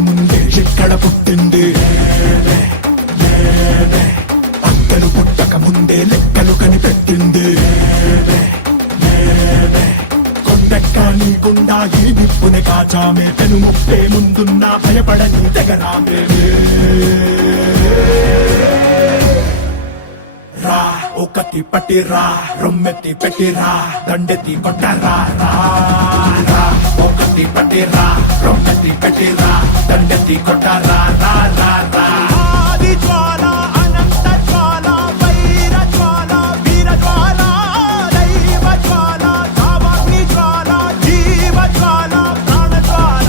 ముందే ఎక్కడ పుట్టింది అక్కలు పుట్టక ముందే లెక్కలు కనిపెట్టింది కొండెక్క నీకుండా ఈ విప్పుని కాచామే పెను ముప్పే ముందున్నా భయపడని తెగరామే రా ఒకటి పట్టిరా రొమ్మెత్తి పెట్టిరా దండెత్తి కొట్టరా రా ఒకటి పట్టిరా రొమ్మెత్తి పెట్టిరా దండెత్తి కొట్టరా రా రా రా ఆది జ్వాల అనంత జ్వాల వైర జ్వాల వీర జ్వాల దైవ జ్వాల కామాగ్ని జ్వాల జీవ జ్వాల ప్రాణ జ్వాల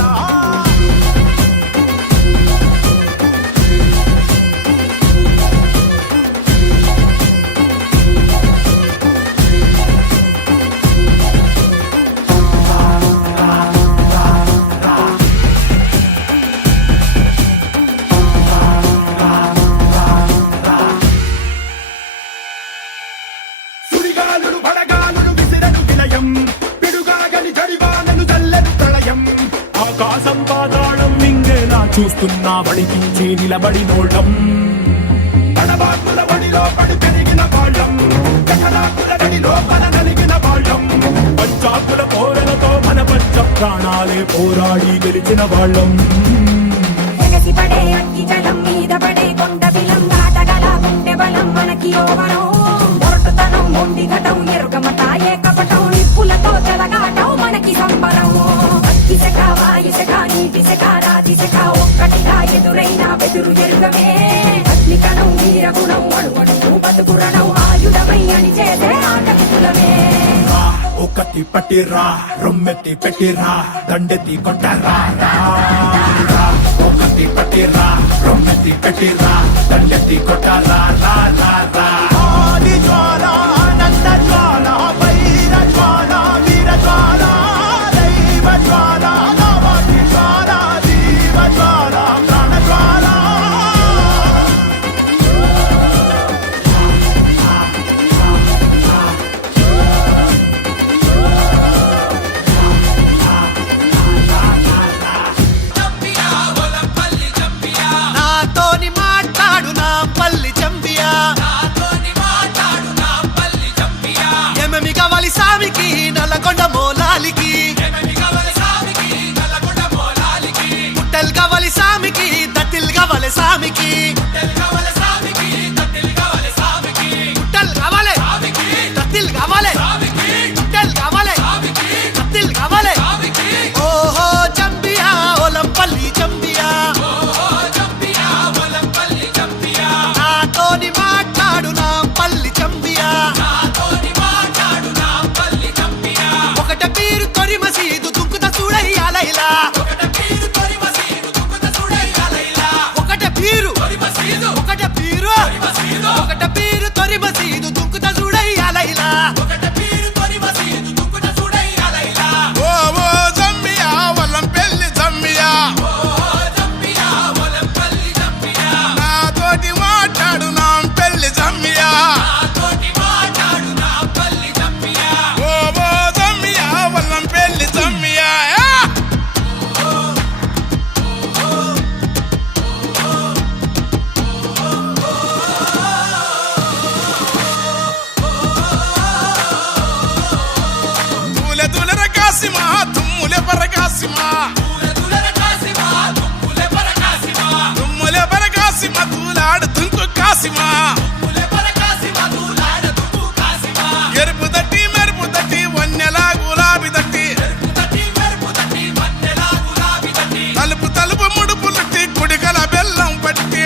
సుడిగాలులు పడగాలులు విసిరను విలయం పిడుగాగని జడివానను చల్లెను ప్రళయం ఆకాశం పాతాళం మింగేలా చూస్తున్నా వడికించి నిలబడినోళ్ళం పడబాకుల వడిలో పడి పెరిగిన వాళ్ళం కటరాకుల వడిలో పన నలిగిన వాళ్ళం పంచాకుల పోరలతో మన పంచ ప్రాణాలే పోరాడి గెలిచిన వాళ్ళం ఎగసిపడే అగ్గి జలం మీద పడే కొండ బిలం దాటగల గుండె బలం మనకి ఓవరం మొరటుతనం మొండి ఘటం ఎరుగమట ఏకపటం నిప్పులతో చెలగాటం మనకి సంబరం అగ్గిసెక వాయుసెక నీటిసెక రాతిసెక ఒక్కటిగా ఎదురైన బెదురు ఎరుగమే అగ్నికణం వీరగుణం అణువణు బతుకురణం ఆయుధమై అని చేసే ఆటకులమే రా ఒకటి పట్టిరా రొమ్మెత్తి పెట్టిరా దండెత్తి కొట్టరా రా ఒకటి పట్టిరా రొమ్మెత్తి పెట్టిరా దండెత్తి కొట్టరా రా రా రా ఆది జ్వాల అనంత జ్వాల వైర జ్వాల వీర జ్వాల దైవ జ్వాల కామాగ్ని జ్వాల జీవ జ్వాల ప్రాణ జ్వాల నాతోని మాట్లాడు నా పల్లి చంపియా ఎమమి కావాలి సామికి నల్లగొండ మోలాలికి పుట్టెలు కావాలి సామికి దట్టిల్ కావాలి సామికి పుట్టెలు కావాలి దట్టిల్ కావాలి పుట్టెలు కావాలి దట్టిల్ కావాలి ఓహో చంపియా ఒలంపల్లి చంపియా నాతోని మాట్లాడు నా పల్లి చంపియా ఒకట పీరు తొరి మసీదు దుంకుత చూడయ్యాలైలా ఒకట పీరు ఒకట పీరు తొరి మసీదు దుంకుత చూడయ్యాలైలా ఓ ఓ జమ్మియా వల్లం పెళ్లి జమ్మియా నాతోటి మాట్లాడు నా పెళ్లి జమ్మియా ఓ ఓ జమ్మియా వల్లం పెళ్లి జమ్మియా తూలె తూలె రకాసిమా తుమ్ములె పరకాసిమా తుమ్ములే పరకాసిమ తూలాడు తుంకు కాసిమా ఎరుపు దట్టి మెరుపు దట్టి వన్నెలా గులాబీ దట్టి తలుపు తలుపు ముడుపు లట్టి కుడికల బెల్లం పట్టి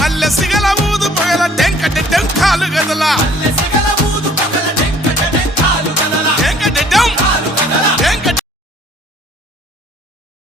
మల్లె సిగల ఊదు పొగల టెంకటి టెంకాలు గదల